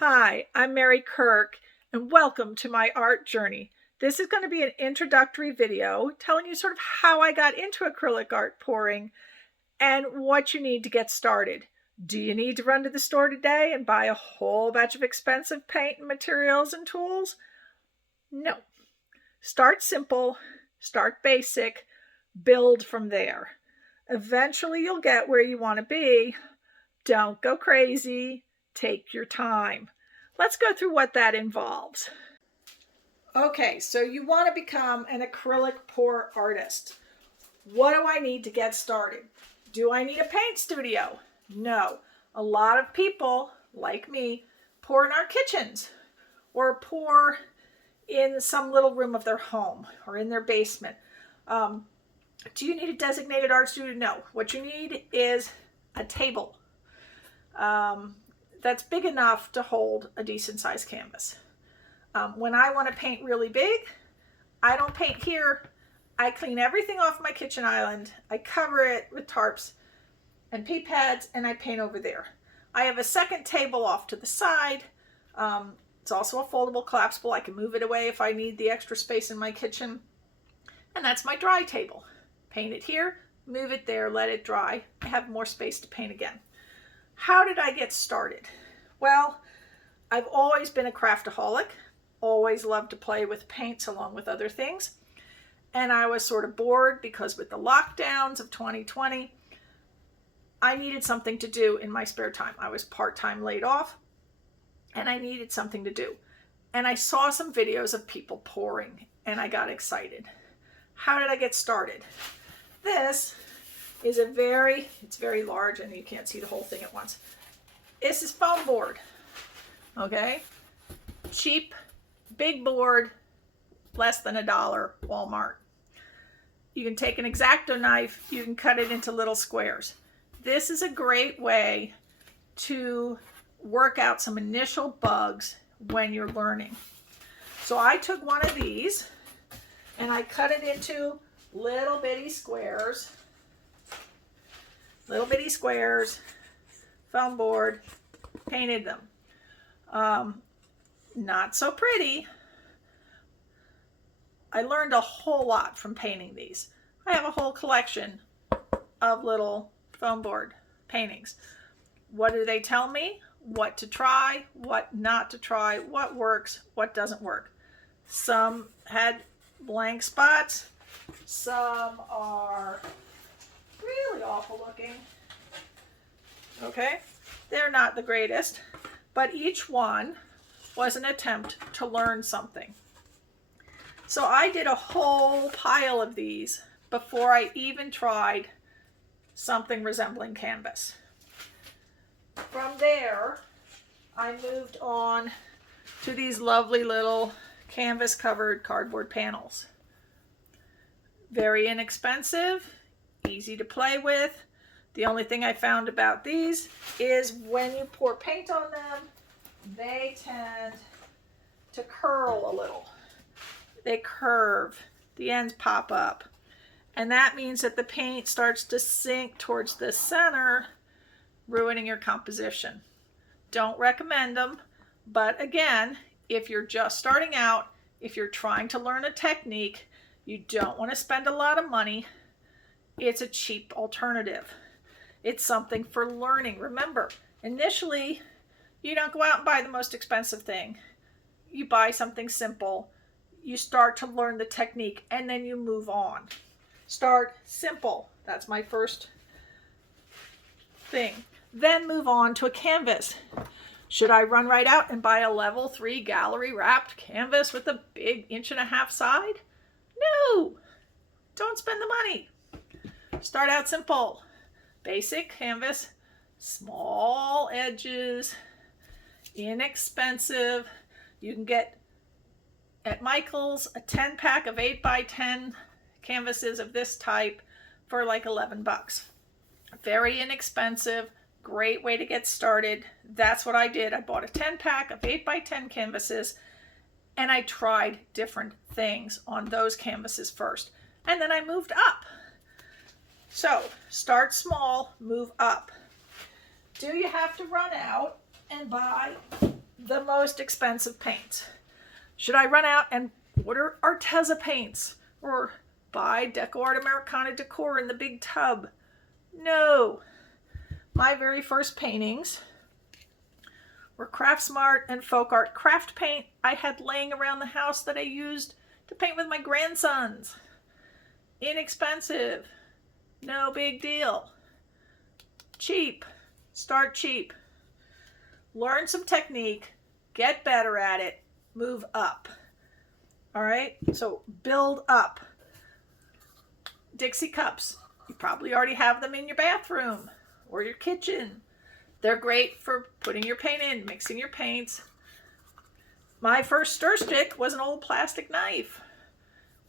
Hi, I'm Mary Kirk, and welcome to my art journey. This is going to be an introductory video telling you sort of how I got into acrylic art pouring and what you need to get started. Do you need to run to the store today and buy a whole batch of expensive paint and materials and tools? No. Start simple, start basic, build from there. Eventually you'll get where you want to be. Don't go crazy. Take your time. Let's go through what that involves. Okay, so you want to become an acrylic pour artist. What do I need to get started? Do I need a paint studio? No. A lot of people, like me, pour in our kitchens or pour in some little room of their home or in their basement. Do you need a designated art studio? No. What you need is a table. That's big enough to hold a decent sized canvas. When I want to paint really big, I don't paint here. I clean everything off my kitchen island. I cover it with tarps and pea pads and I paint over there. I have a second table off to the side. It's also a foldable, collapsible. I can move it away if I need the extra space in my kitchen. And that's my dry table. Paint it here, move it there, let it dry. I have more space to paint again. How did I get started? Well, I've always been a craftaholic, always loved to play with paints along with other things. And I was sort of bored because with the lockdowns of 2020, I needed something to do in my spare time. I was part-time laid off and I needed something to do. And I saw some videos of people pouring and I got excited. How did I get started? This is it's very large and you can't see the whole thing at once. This is foam board, okay? Cheap, big board, less than $1, Walmart. You can take an X-Acto knife, you can cut it into little squares. This is a great way to work out some initial bugs when you're learning. So I took one of these and I cut it into little bitty squares, foam board, painted them. Not so pretty. I learned a whole lot from painting these. I have a whole collection of little foam board paintings. What do they tell me? What to try, what not to try, what works, what doesn't work. Some had blank spots. Some are really awful looking. Okay, they're not the greatest, but each one was an attempt to learn something. So I did a whole pile of these before I even tried something resembling canvas. From there, I moved on to these lovely little canvas covered cardboard panels. Very inexpensive, easy to play with. The only thing I found about these is when you pour paint on them, they tend to curl a little. They curve, the ends pop up. And that means that the paint starts to sink towards the center, ruining your composition. Don't recommend them, but again, if you're just starting out, if you're trying to learn a technique, you don't want to spend a lot of money, it's a cheap alternative. It's something for learning. Remember, initially, you don't go out and buy the most expensive thing. You buy something simple, you start to learn the technique, and then you move on. Start simple. That's my first thing. Then move on to a canvas. Should I run right out and buy a level 3 gallery wrapped canvas with a big 1.5 inch side? No, don't spend the money. Start out simple. Basic canvas, small edges, inexpensive. You can get at Michael's a 10-pack of 8x10 canvases of this type for like $11. Very inexpensive, great way to get started. That's what I did. I bought a 10-pack of 8x10 canvases and I tried different things on those canvases first. And then I moved up. So start small, move up. Do you have to run out and buy the most expensive paints. Should I run out and order Arteza paints or buy Deco Art Americana decor in the big tub? No. My very first paintings were Craft Smart and Folk Art craft paint I had laying around the house that I used to paint with my grandsons. Inexpensive. No big deal. Cheap. Start cheap. Learn some technique. Get better at it. Move up. All right? So build up. Dixie cups. You probably already have them in your bathroom or your kitchen. They're great for putting your paint in, mixing your paints. My first stir stick was an old plastic knife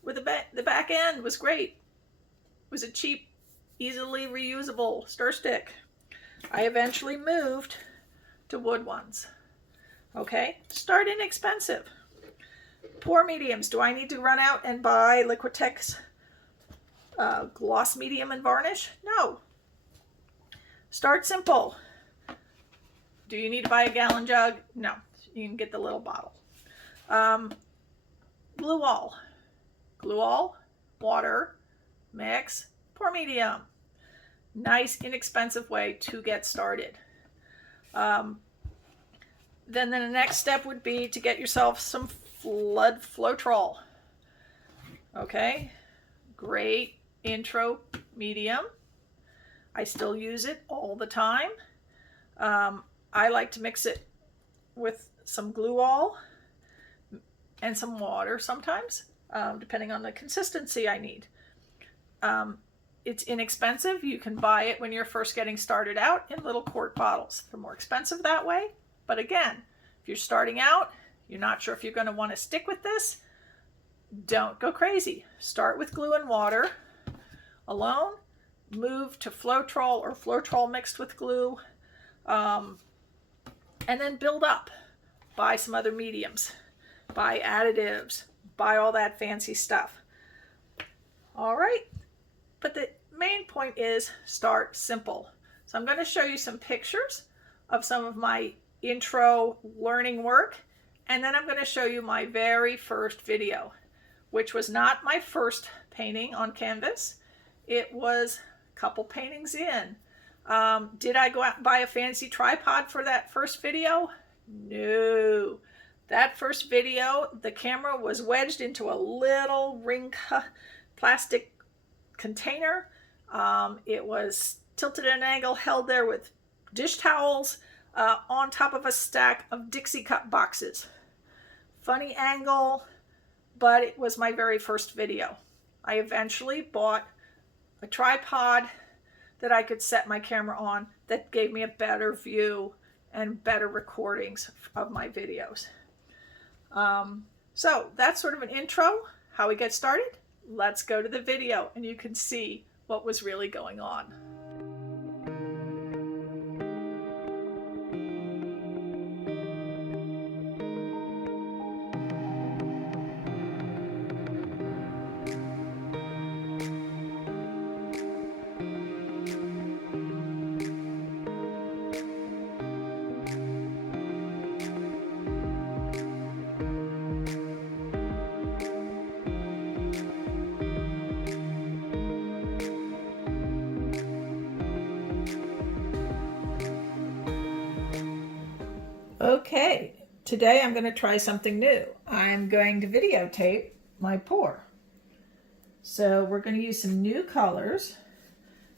with the back end was great. It was a cheap, easily reusable stir stick. I eventually moved to wood ones. Okay, start inexpensive. Pour mediums. Do I need to run out and buy Liquitex gloss medium and varnish? No. Start simple. Do you need to buy a gallon jug? No. You can get the little bottle. Glue all. Glue all, water, mix, pour medium. Nice, inexpensive way to get started. Then the next step would be to get yourself some Flood Floetrol. Okay, great intro medium. I still use it all the time. I like to mix it with some glue all and some water sometimes, depending on the consistency I need. It's inexpensive. You can buy it when you're first getting started out in little quart bottles. They're more expensive that way. But again, if you're starting out, you're not sure if you're going to want to stick with this, don't go crazy. Start with glue and water alone. Move to Floetrol or Floetrol mixed with glue. And then build up. Buy some other mediums. Buy additives. Buy all that fancy stuff. All right. But the main point is start simple. So I'm going to show you some pictures of some of my intro learning work. And then I'm going to show you my very first video, which was not my first painting on canvas. It was a couple paintings in. Did I go out and buy a fancy tripod for that first video? No. That first video, the camera was wedged into a little ring plastic container. It was tilted at an angle, held there with dish towels on top of a stack of Dixie cup boxes. Funny angle, but it was my very first video. I eventually bought a tripod that I could set my camera on that gave me a better view and better recordings of my videos. So that's sort of an intro, how we get started. Let's go to the video and you can see what was really going on. Okay, today I'm going to try something new. I'm going to videotape my pour. So we're going to use some new colors.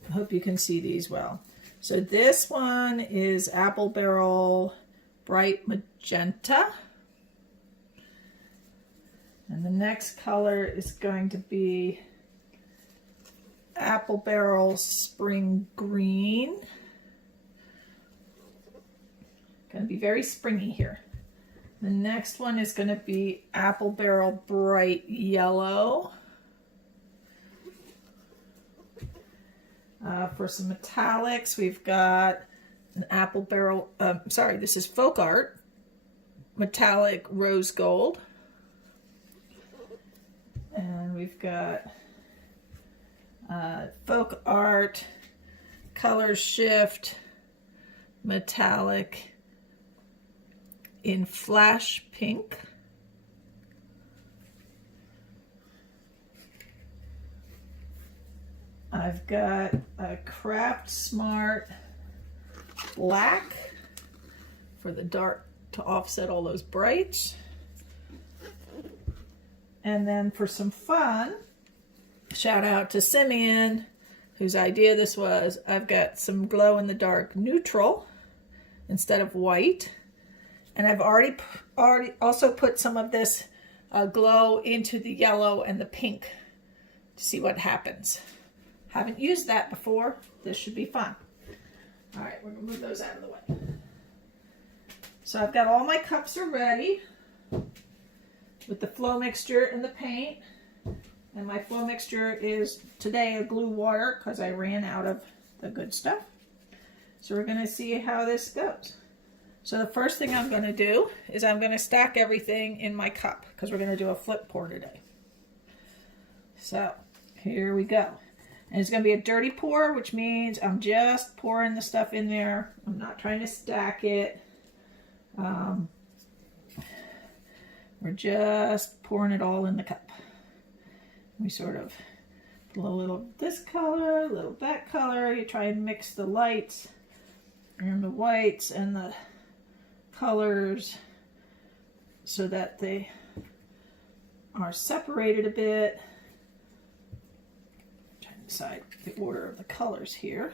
I hope you can see these well. So this one is Apple Barrel Bright Magenta. And the next color is going to be Apple Barrel Spring Green. Going to be very springy here. The next one is going to be Apple Barrel Bright Yellow. For some metallics, we've got an Apple Barrel, this is Folk Art Metallic Rose Gold. And we've got Folk Art Color Shift Metallic in Flash Pink. I've got a Craft Smart Black for the dark to offset all those brights. And then for some fun, shout out to Simeon, whose idea this was. I've got some glow-in-the-dark neutral instead of white. And I've already also put some of this glow into the yellow and the pink to see what happens. Haven't used that before. This should be fun. All right, we're gonna move those out of the way. So I've got all my cups are ready with the flow mixture and the paint. And my flow mixture is today a glue water because I ran out of the good stuff. So we're gonna see how this goes. So the first thing I'm gonna do is I'm gonna stack everything in my cup because we're gonna do a flip pour today. So here we go. And it's gonna be a dirty pour, which means I'm just pouring the stuff in there. I'm not trying to stack it. We're just pouring it all in the cup. We sort of put a little of this color, a little of that color. You try and mix the lights and the whites and the colors so that they are separated a bit. I'm trying to decide the order of the colors here.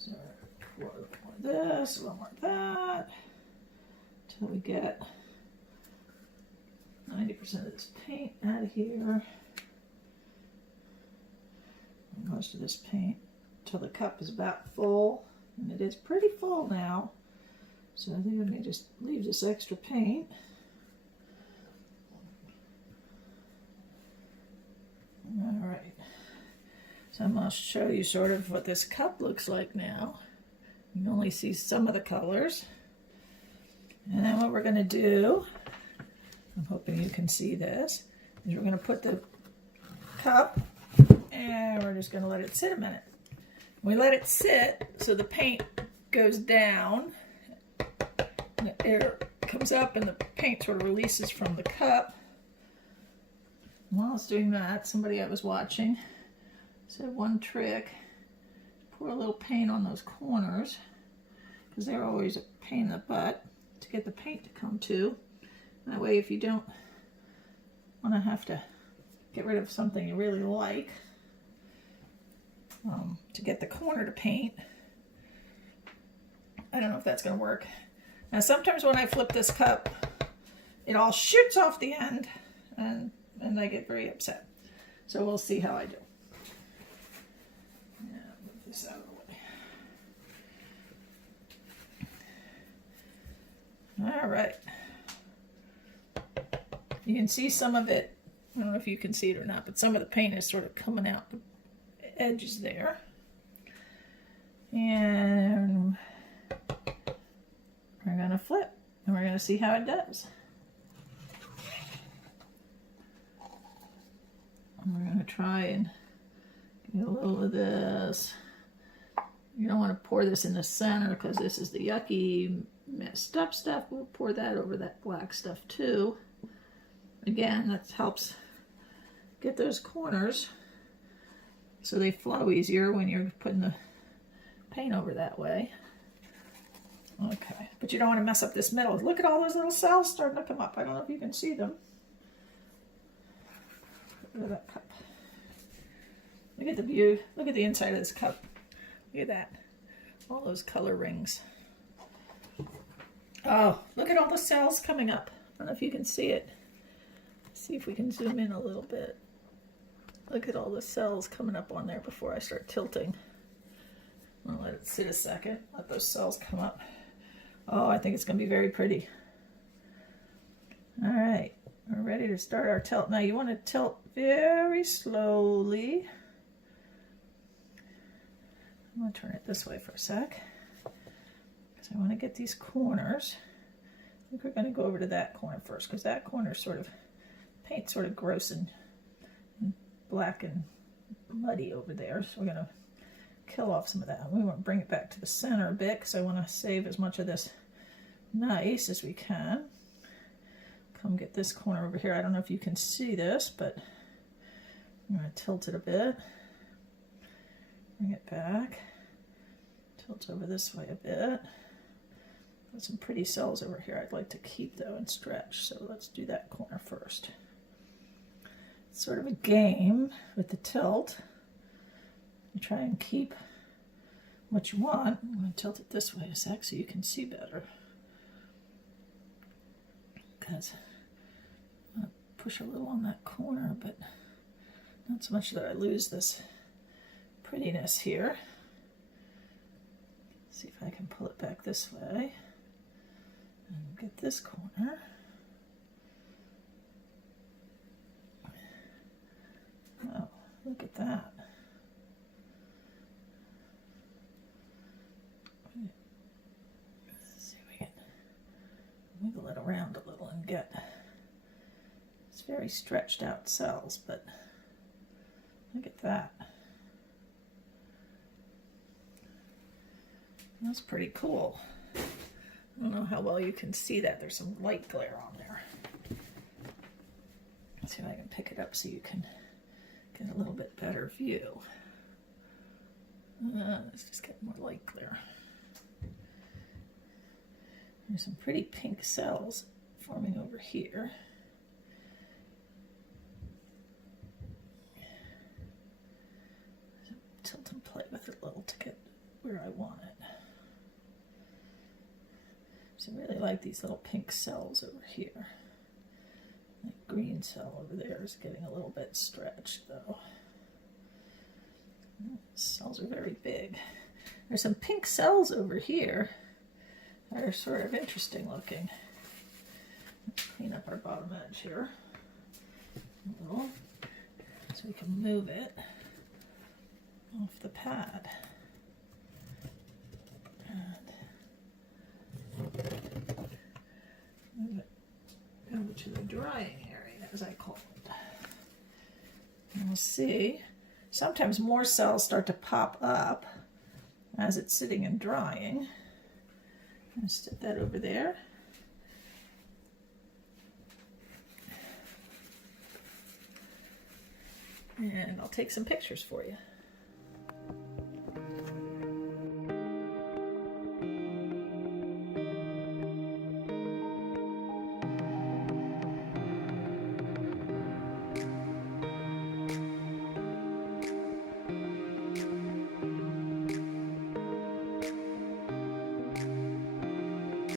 So pour this, one more that, until we get 90% of this paint out of here. And most of this paint till the cup is about full, and it is pretty full now. So I think I'm going to just leave this extra paint. All right. So I'm going to show you sort of what this cup looks like now. You can only see some of the colors. And then what we're going to do, I'm hoping you can see this, is we're going to put the cup and we're just going to let it sit a minute. We let it sit so the paint goes down, and the air comes up and the paint sort of releases from the cup. While I was doing that, somebody I was watching said one trick, pour a little paint on those corners, because they're always a pain in the butt to get the paint to come to. That way, if you don't want to have to get rid of something you really like, to get the corner to paint. I don't know if that's going to work. Now, sometimes when I flip this cup, it all shoots off the end, and I get very upset. So we'll see how I do. Yeah, move this out of the way. All right. You can see some of it. I don't know if you can see it or not, but some of the paint is sort of coming out the edges there. And we're going to flip, and we're going to see how it does. And we're going to try and get a little of this. You don't want to pour this in the center because this is the yucky, messed up stuff. We'll pour that over that black stuff too. Again, that helps get those corners so they flow easier when you're putting the paint over that way. Okay, but you don't want to mess up this middle. Look at all those little cells starting to come up. I don't know if you can see them. Look at that cup. Look at the view. Look at the inside of this cup. Look at that. All those color rings. Oh, look at all the cells coming up. I don't know if you can see it. Let's see if we can zoom in a little bit. Look at all the cells coming up on there before I start tilting. I'll let it sit a second. Let those cells come up. Oh, I think it's going to be very pretty. All right. We're ready to start our tilt. Now you want to tilt very slowly I'm going to turn it this way for a sec, because I want to get these corners. I think we're going to go over to that corner first, because that corner sort of, paint sort of gross and black and muddy over there. So we're going to kill off some of that. We want to bring it back to the center a bit, because I want to save as much of this nice as we can. Come get this corner over here. I don't know if you can see this, but I'm going to tilt it a bit. Bring it back. Tilt over this way a bit. Got some pretty cells over here I'd like to keep though and stretch. So let's do that corner first. It's sort of a game with the tilt. You try and keep what you want. I'm going to tilt it this way a sec so you can see better. Because I'm going to push a little on that corner, but not so much that I lose this prettiness here. See if I can pull it back this way and get this corner. Oh, look at that. Let's see if we can wiggle it around a little and get, it's very stretched out cells, but look at that. That's pretty cool. I don't know how well you can see that. There's some light glare on there. Let's see if I can pick it up so you can get a little bit better view. Let's just get more light glare. There's some pretty pink cells forming over here. Tilt and play with it a little to get where I want it. So I really like these little pink cells over here. The green cell over there is getting a little bit stretched though. Cells are very big. There's some pink cells over here that are sort of interesting looking. Let's clean up our bottom edge here a little so we can move it off the pad. Move it over to the drying area, as I call it. And we'll see. Sometimes more cells start to pop up as it's sitting and drying. I'm going to stick that over there. And I'll take some pictures for you.